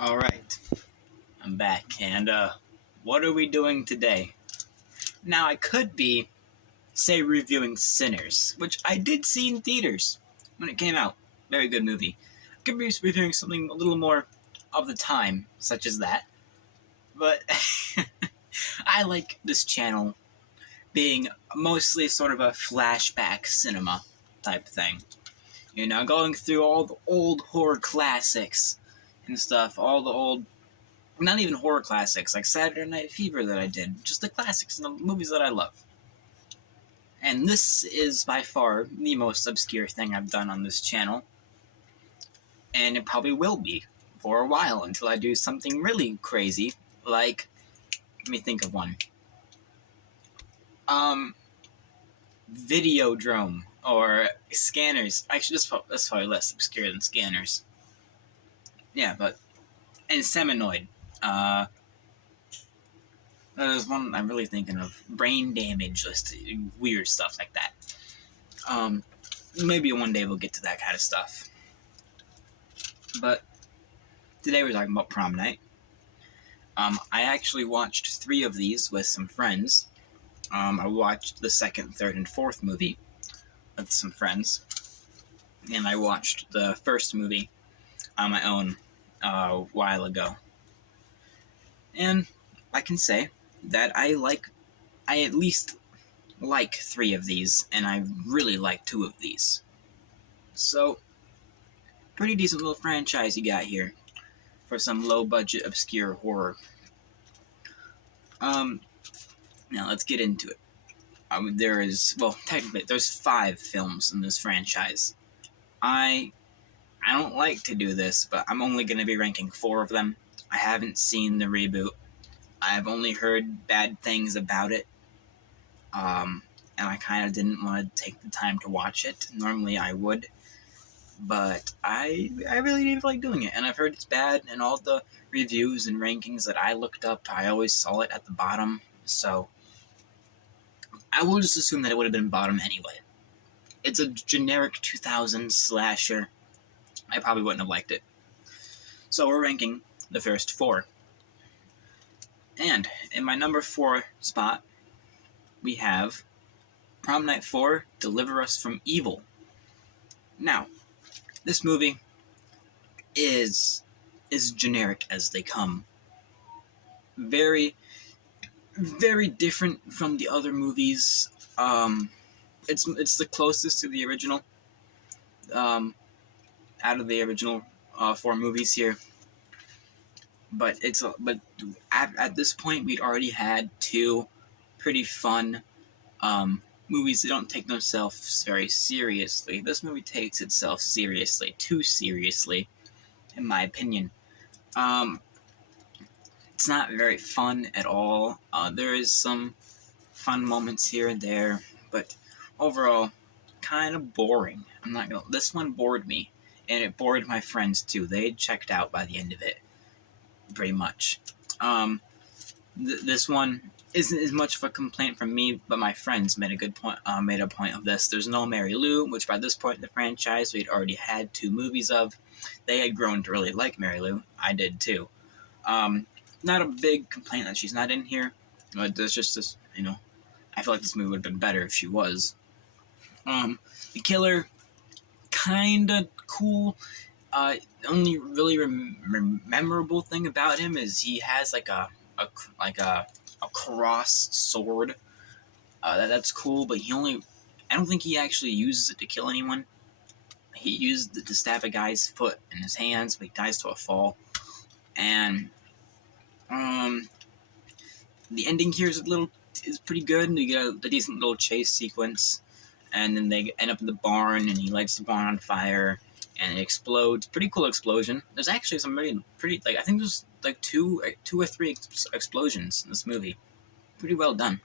Alright, I'm back, and what are we doing today? Now, I could be, say, reviewing Sinners, which I did see in theaters when it came out. Very good movie. I could be reviewing something a little more of the time, such as that. But I like this channel being mostly sort of a flashback cinema type thing. You know, going through all the old horror classics and stuff, all the old, not even horror classics like Saturday Night Fever that I did, just the classics and the movies that I love. And this is by far the most obscure thing I've done on this channel, and it probably will be for a while until I do something really crazy, like, let me think of one. Videodrome, or Scanners. Actually, that's probably less obscure than Scanners. Yeah, and Seminoid. There's one I'm really thinking of. Brain damage, just weird stuff like that. Maybe one day we'll get to that kind of stuff. But today we're talking about Prom Night. I actually watched 3 of these with some friends. I watched the second, third, and fourth movie with some friends. And I watched the first movie on my own a while ago. And I can say that I at least like 3 of these, and I really like 2 of these. So, pretty decent little franchise you got here for some low-budget, obscure horror. Now let's get into it. Technically, there's 5 films in this franchise. I don't like to do this, but I'm only going to be ranking 4 of them. I haven't seen the reboot. I've only heard bad things about it. And I kind of didn't want to take the time to watch it. Normally I would. But I really didn't like doing it. And I've heard it's bad, and all the reviews and rankings that I looked up, I always saw it at the bottom. So I will just assume that it would have been bottom anyway. It's a generic 2000s slasher. I probably wouldn't have liked it. So we're ranking the first 4. And in my number 4 spot, we have Prom Night 4, Deliver Us from Evil. Now, this movie is generic as they come. Very, very different from the other movies. It's the closest to the original. Out of the original 4 movies here. But at this point, we'd already had 2 pretty fun movies that don't take themselves very seriously. This movie takes itself seriously, too seriously, in my opinion. It's not very fun at all. There is some fun moments here and there, but overall, kind of boring. This one bored me, and it bored my friends too. They had checked out by the end of it, pretty much. This one isn't as much of a complaint from me, but my friends made a point of this. There's no Mary Lou, which by this point in the franchise we'd already had 2 movies of. They had grown to really like Mary Lou. I did too. Not a big complaint that she's not in here. There's just this, I feel like this movie would have been better if she was. The killer, kinda cool. Only really memorable thing about him is he has like a cross sword. That's cool, but I don't think he actually uses it to kill anyone. He used it to stab a guy's foot in his hands, but he dies to a fall. And the ending here is pretty good. You get a decent little chase sequence, and then they end up in the barn, and he lights the barn on fire, and it explodes. Pretty cool explosion. There's actually some pretty I think there's like 2 or 3 explosions in this movie. Pretty well done.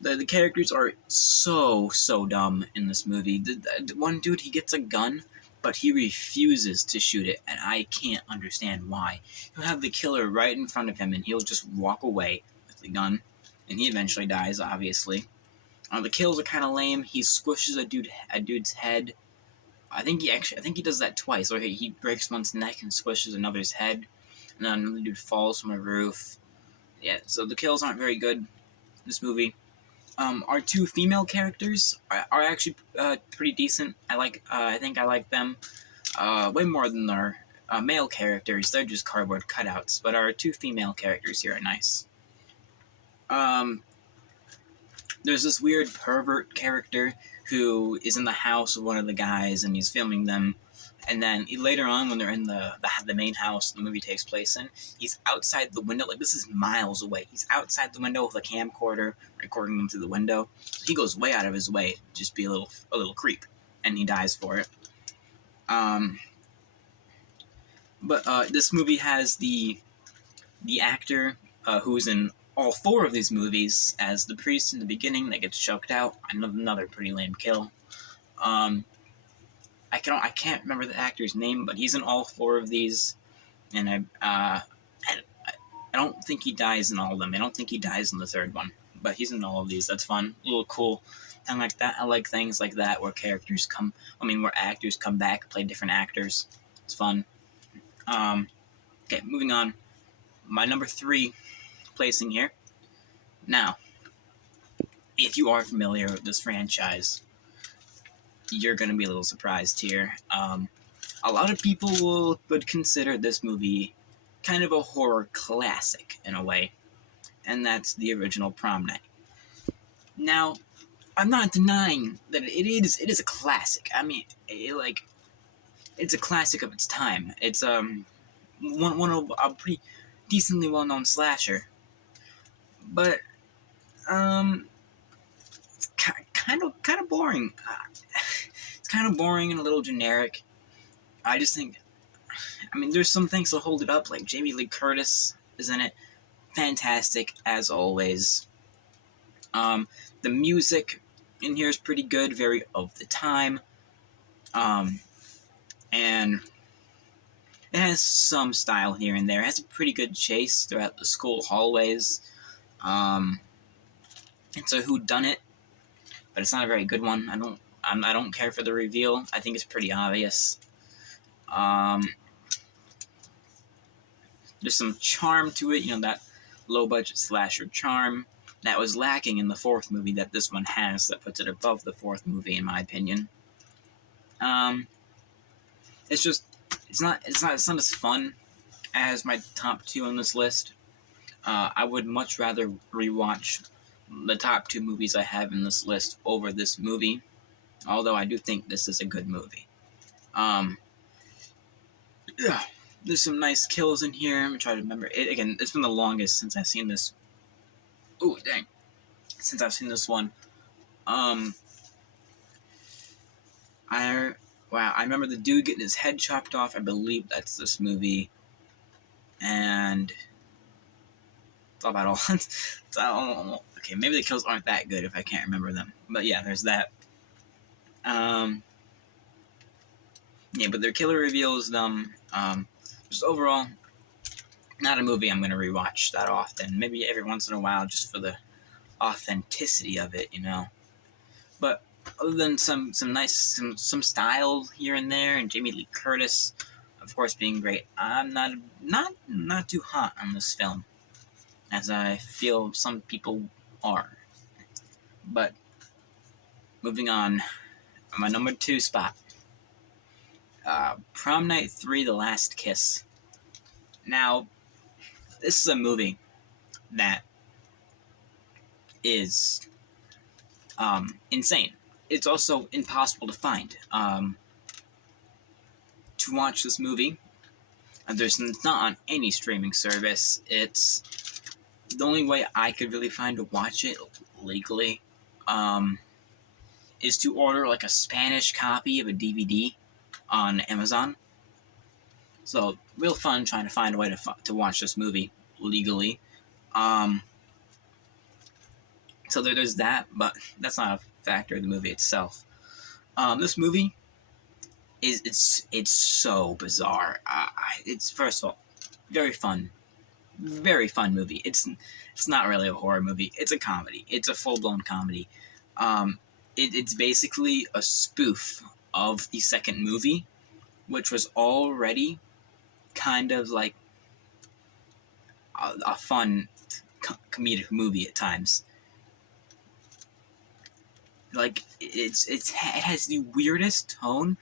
The characters are so dumb in this movie. The one dude, he gets a gun, but he refuses to shoot it, and I can't understand why. He'll have the killer right in front of him, and he'll just walk away with the gun, and he eventually dies, obviously. The kills are kind of lame. He squishes a dude's head. I think he does that twice, where he breaks one's neck and squishes another's head, and then another dude falls from a roof. Yeah, so the kills aren't very good in this movie. Our two female characters are actually pretty decent. I think I like them way more than our male characters. They're just cardboard cutouts, but our two female characters here are nice. There's this weird pervert character who is in the house of one of the guys, and he's filming them. And then later on, when they're in the main house the movie takes place in, he's outside the window. Like, this is miles away. He's outside the window with a camcorder, recording them through the window. So he goes way out of his way to just be a little creep, and he dies for it. But this movie has the actor who's in all four of these movies as the priest in the beginning that gets choked out. Another pretty lame kill. I can't remember the actor's name, but he's in all four of these, and I don't think he dies in all of them. I don't think he dies in the third one, but he's in all of these. That's fun, a little cool, thing like that. I like things like that where where actors come back and play different actors. It's fun. Okay, moving on. My number 3 placing here. Now, if you are familiar with this franchise, you're going to be a little surprised here. A lot of people would consider this movie kind of a horror classic in a way, and that's the original Prom Night. Now, I'm not denying that it is a classic. I mean, it's a classic of its time. It's one of a pretty decently well-known slasher, but it's kind of boring. It's kind of boring and a little generic. I just think, there's some things that hold it up, like Jamie Lee Curtis is in it, fantastic as always. The music in here is pretty good, very of the time, and it has some style here and there. It has a pretty good chase throughout the school hallways. It's a whodunit, but it's not a very good one. I don't care for the reveal. I think it's pretty obvious. There's some charm to it, that low-budget slasher charm that was lacking in the fourth movie that this one has, that puts it above the fourth movie, in my opinion. It's not as fun as my top 2 on this list. I would much rather rewatch the top 2 movies I have in this list over this movie, although I do think this is a good movie. There's some nice kills in here. I'm trying to remember. Again, it's been the longest since I've seen this. Oh, dang. Since I've seen this one. I remember the dude getting his head chopped off. I believe that's this movie. And that's about all. Okay, maybe the kills aren't that good if I can't remember them. But yeah, there's that. Yeah, but their killer reveals them. Just overall, not a movie I'm going to rewatch that often. Maybe every once in a while just for the authenticity of it, But other than some style here and there, and Jamie Lee Curtis, of course, being great, I'm not too hot on this film, as I feel some people are. But moving on, my number 2 spot, Prom Night 3: The Last Kiss. Now, this is a movie that is insane. It's also impossible to find. To watch this movie, it's not on any streaming service. It's the only way I could really find to watch it legally is to order like a Spanish copy of a DVD on Amazon. So real fun trying to find a way to watch this movie legally. So there's that, but that's not a factor of the movie itself. This movie it's so bizarre. It's, first of all, very fun movie. It's not really a horror movie. It's a comedy. It's a full-blown comedy. It's basically a spoof of the second movie, which was already kind of like a fun comedic movie at times. Like it has the weirdest tone,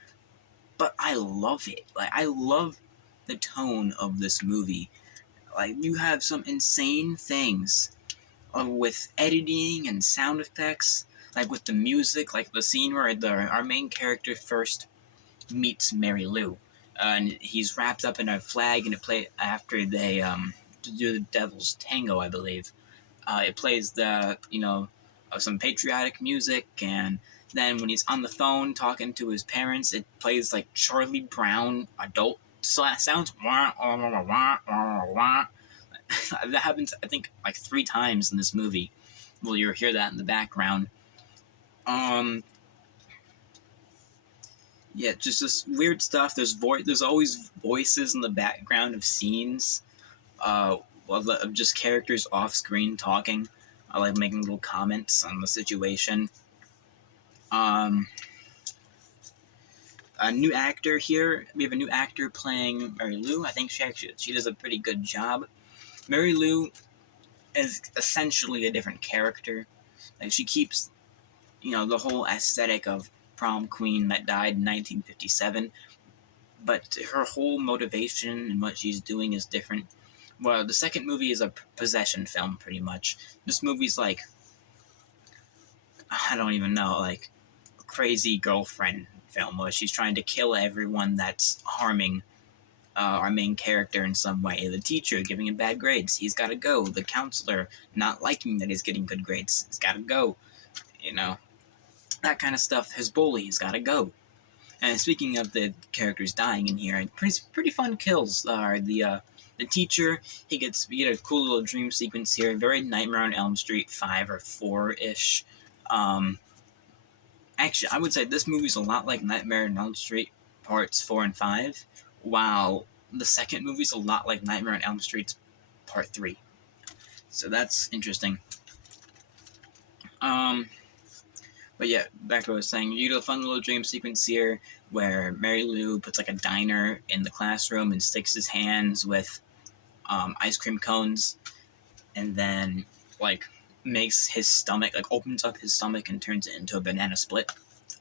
but I love it. Like I love the tone of this movie. Like you have some insane things with editing and sound effects, like with the music, like the scene where our main character first meets Mary Lou, and he's wrapped up in a flag, and it play after they do the Devil's Tango, I believe. It plays some patriotic music, and then when he's on the phone talking to his parents, it plays like Charlie Brown adult sounds. That happens, I think, like 3 times in this movie. Well, you'll hear that in the background. Yeah, just this weird stuff. There's always voices in the background of scenes, of just characters off screen talking, like making little comments on the situation. A new actor here. We have a new actor playing Mary Lou. I think she does a pretty good job. Mary Lou is essentially a different character. Like she keeps, the whole aesthetic of prom queen that died in 1957, but her whole motivation and what she's doing is different. Well, the second movie is a possession film, pretty much. This movie's like, I don't even know, like a crazy girlfriend film where she's trying to kill everyone that's harming our main character in some way. The teacher giving him bad grades, he's got to go. The counselor not liking that he's getting good grades, he's got to go. That kind of stuff. His bully, he's got to go. And speaking of the characters dying in here, pretty fun kills are the teacher. We get a cool little dream sequence here, very Nightmare on Elm Street 5 or 4-ish. Actually, I would say this movie's a lot like Nightmare on Elm Street parts 4 and 5, while the second movie's a lot like Nightmare on Elm Street's part 3. So that's interesting. But yeah, back to what I was saying. You get a fun little dream sequence here where Mary Lou puts like a diner in the classroom and sticks his hands with ice cream cones, and then like makes his stomach, like opens up his stomach and turns it into a banana split.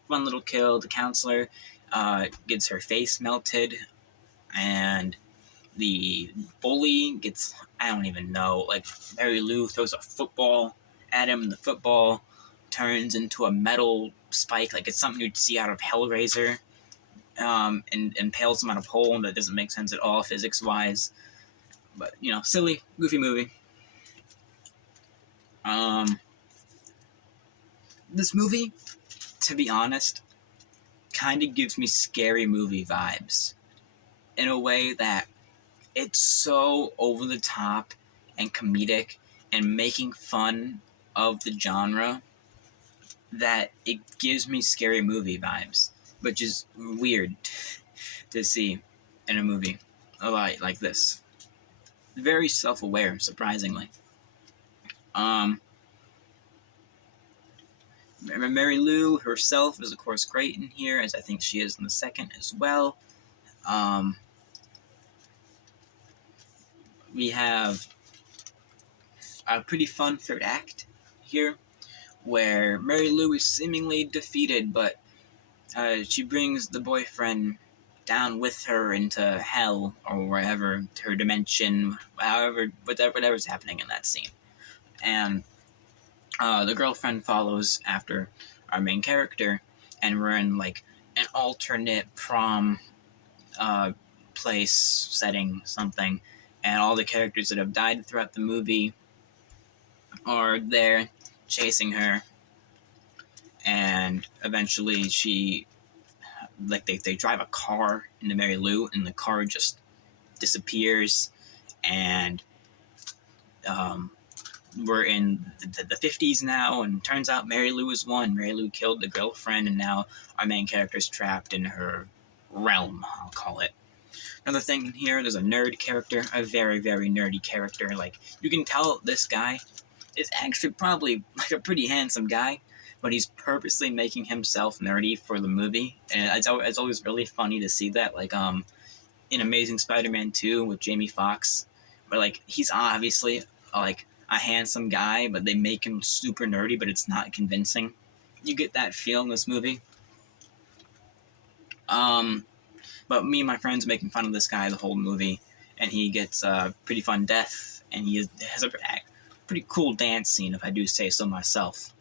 Fun little kill. The counselor gets her face melted, and the bully gets, I don't even know, like Mary Lou throws a football at him, and the football turns into a metal spike, like it's something you'd see out of Hellraiser, and impales him on a pole, and that doesn't make sense at all physics-wise. But, silly, goofy movie. This movie, to be honest, kind of gives me scary movie vibes, in a way that it's so over the top and comedic and making fun of the genre that it gives me scary movie vibes, which is weird to see in a movie a lot like this. Very self-aware, surprisingly. Mary Lou herself is, of course, great in here, as I think she is in the second as well. We have a pretty fun third act here, where Mary Lou is seemingly defeated, but she brings the boyfriend down with her into hell or wherever, her dimension, whatever's happening in that scene. And the girlfriend follows after our main character, and we're in like an alternate prom place setting, something, and all the characters that have died throughout the movie are there chasing her, and eventually they drive a car into Mary Lou, and the car just disappears, and we're in the 50s now, and turns out Mary Lou is one. Mary Lou killed the girlfriend, and now our main character's trapped in her realm, I'll call it. Another thing in here, there's a nerd character, a very, very nerdy character. Like, you can tell this guy is actually probably like a pretty handsome guy, but he's purposely making himself nerdy for the movie, and it's always really funny to see that. Like in Amazing Spider-Man 2 with Jamie Foxx, where like he's obviously like a handsome guy, but they make him super nerdy, but it's not convincing. You get that feel in this movie. But me and my friends are making fun of this guy the whole movie, and he gets a pretty fun death, and he has a pretty cool dance scene, if I do say so myself.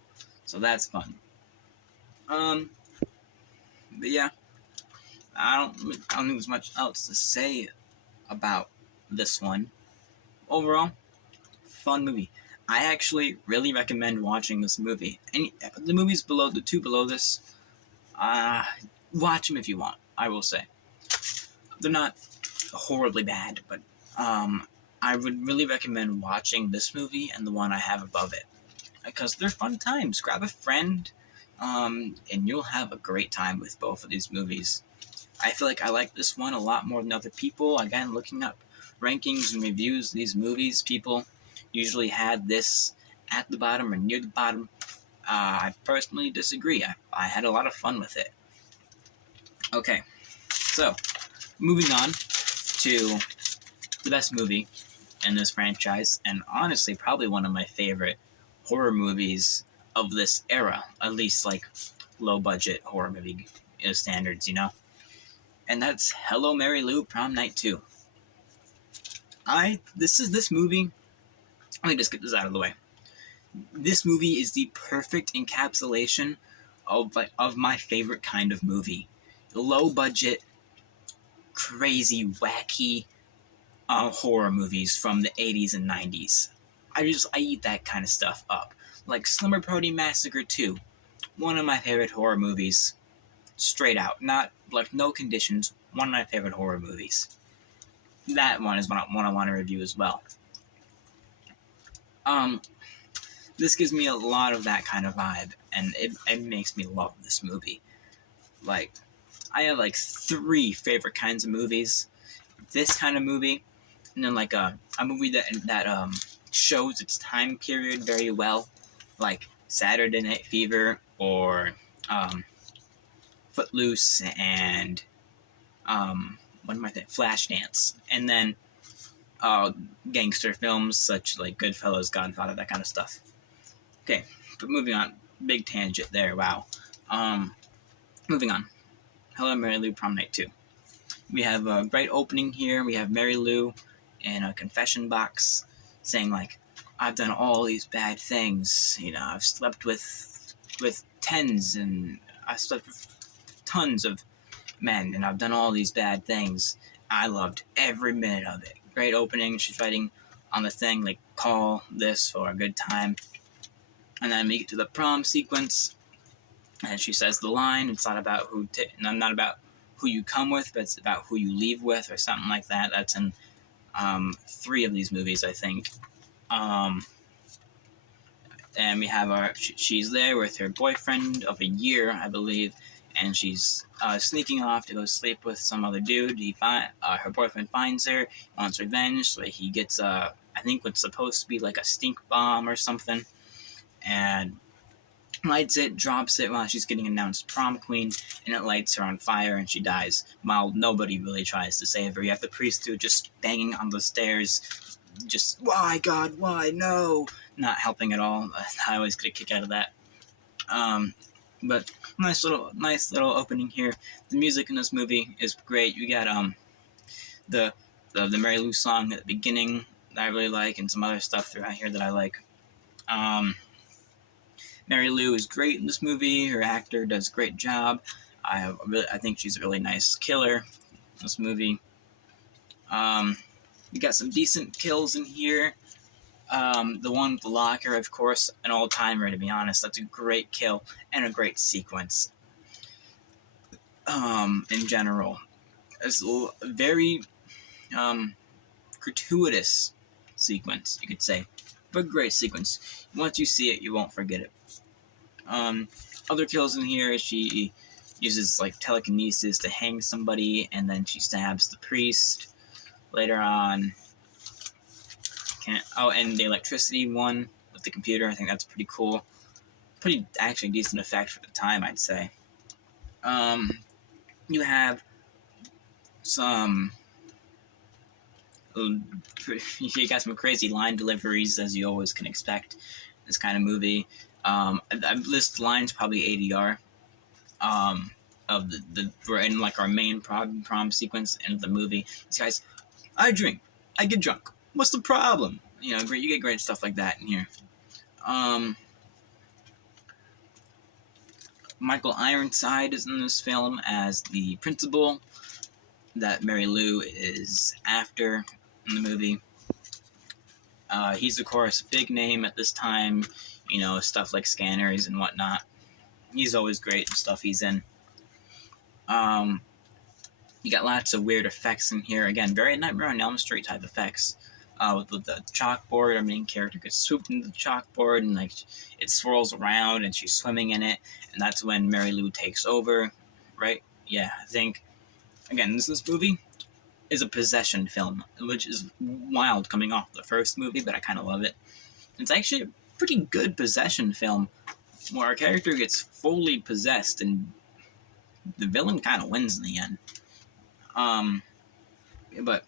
So that's fun. But yeah, I don't think there's much else to say about this one. Overall, fun movie. I actually really recommend watching this movie. And the movies below, the two below this, watch them if you want. I will say they're not horribly bad, but I would really recommend watching this movie and the one I have above it, because they're fun times. Grab a friend, and you'll have a great time with both of these movies. I feel like I like this one a lot more than other people. Again, looking up rankings and reviews of these movies, people usually had this at the bottom or near the bottom. I personally disagree. I had a lot of fun with it. Okay, so moving on to the best movie in this franchise, and honestly probably one of my favorite horror movies of this era, at least like low budget horror movie standards, and that's Hello Mary Lou Prom Night 2. This movie, let me just get this out of the way. This movie is the perfect encapsulation of my favorite kind of movie. Low budget, crazy, wacky horror movies from the 80s and 90s. I eat that kind of stuff up. Like Slumber Party Massacre 2, one of my favorite horror movies, straight out, not like no conditions, one of my favorite horror movies. That one is one I want to review as well. This gives me a lot of that kind of vibe, and it makes me love this movie. Like, I have like 3 favorite kinds of movies. This kind of movie, and then like a movie that shows its time period very well, like Saturday Night Fever or Footloose and what am I thinking? Flashdance, and then gangster films such like Goodfellas, Godfather, that kind of stuff. Okay, but moving on. Big tangent there. Wow. Moving on. Hello, Mary Lou Prom Night 2. We have a great opening here. We have Mary Lou in a confession box saying like, I've done all these bad things. I've slept with tens, and I slept with tons of men, and I've done all these bad things. I loved every minute of it. Great opening. She's writing on the thing like, call this for a good time. And then we get to the prom sequence, and she says the line, it's not about not about who you come with, but it's about who you leave with, or something like that. That's in 3 of these movies, I think. And we have she's there with her boyfriend of a year, I believe, and she's sneaking off to go sleep with some other dude. Her boyfriend finds her, wants revenge, so he gets I think what's supposed to be like a stink bomb or something, and lights it, drops it while she's getting announced prom queen, and it lights her on fire, and she dies. While nobody really tries to save her. You have the priest who just banging on the stairs, just, why, God, why, no, not helping at all. I always get a kick out of that. But nice little opening here. The music in this movie is great. You got the Mary Lou song at the beginning that I really like, and some other stuff throughout here that I like. Mary Lou is great in this movie. Her actor does a great job. I think she's a really nice killer in this movie. We got some decent kills in here. The one with the locker, of course, an old-timer, to be honest. That's a great kill and a great sequence. In general. It's a very gratuitous sequence, you could say. But great sequence. Once you see it, you won't forget it. Other kills in here, she uses like telekinesis to hang somebody, and then she stabs the priest later on. And the electricity one with the computer, I think that's pretty cool. pretty actually decent effect for the time, I'd say. You have some you got some crazy line deliveries, as you always can expect in this kind of movie. I list lines probably ADR. Of we're in like our main prom sequence in the movie. This guy's, I drink, I get drunk. What's the problem? You know, you get great stuff like that in here. Michael Ironside is in this film as the principal that Mary Lou is after in the movie. He's, of course, a big name at this time, you know, stuff like Scanners and whatnot. He's always great in stuff he's in. You got lots of weird effects in here. Again, very Nightmare on Elm Street type effects. With the chalkboard, our main character gets swooped into the chalkboard and like it swirls around and she's swimming in it, and that's when Mary Lou takes over, right? Yeah, I think. Again, this movie is a possession film, which is wild coming off the first movie, but I kind of love it. It's actually a pretty good possession film where our character gets fully possessed and the villain kind of wins in the end. But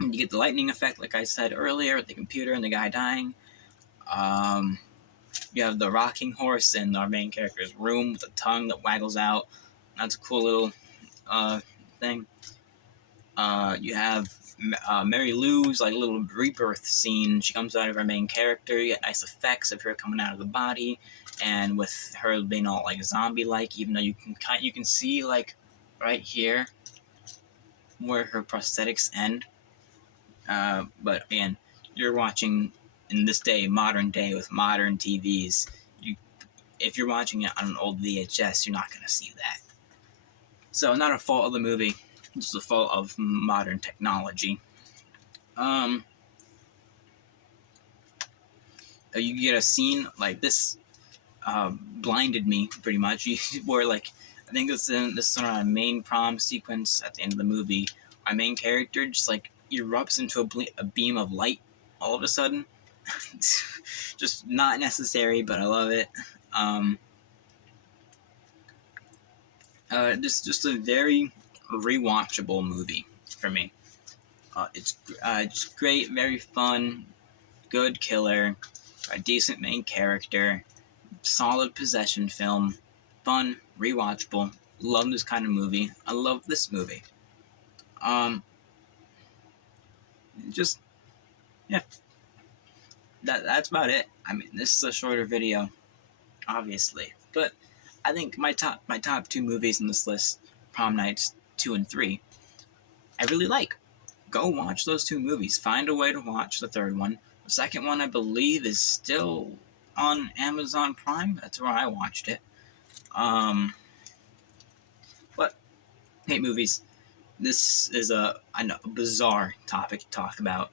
you get the lightning effect, like I said earlier, with the computer and the guy dying. You have the rocking horse in our main character's room with a tongue that waggles out. That's a cool little thing. You have Mary Lou's like little rebirth scene. She comes out of her main character. You get nice effects of her coming out of the body, and with her being all like zombie-like. Even though you can see like right here where her prosthetics end. But again, you're watching in this day, modern day, with modern TVs. If you're watching it on an old VHS, you're not going to see that. So, not a fault of the movie, it's a fault of modern technology. You get a scene like this, blinded me pretty much. Where like, I think this is on our main prom sequence at the end of the movie. Our main character just like erupts into a beam of light all of a sudden. Just not necessary, but I love it. Just a very rewatchable movie for me. It's great, very fun, good killer, a decent main character, solid possession film, fun, rewatchable. Love this kind of movie. I love this movie. Just yeah. That's about it. I mean, this is a shorter video, obviously, but I think my top two movies in this list, Prom Nights 2 and 3, I really like. Go watch those two movies. Find a way to watch the third one. The second one, I believe, is still on Amazon Prime. That's where I watched it. But hate movies. This is a bizarre topic to talk about.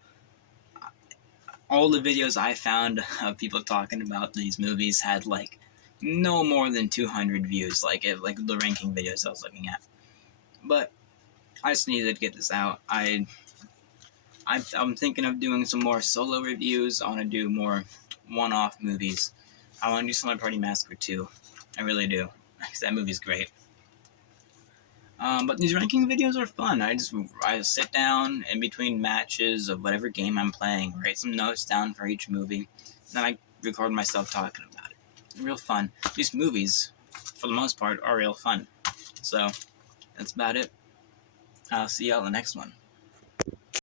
All the videos I found of people talking about these movies had like no more than 200 views, like the ranking videos I was looking at. But I just needed to get this out. I'm thinking of doing some more solo reviews. I want to do more one-off movies. I want to do Slumber Party Massacre 2. I really do, because that movie's great. But these ranking videos are fun. I sit down in between matches of whatever game I'm playing, write some notes down for each movie, then I record myself talking about it. Real fun. These movies, for the most part, are real fun. So, that's about it. I'll see y'all in the next one.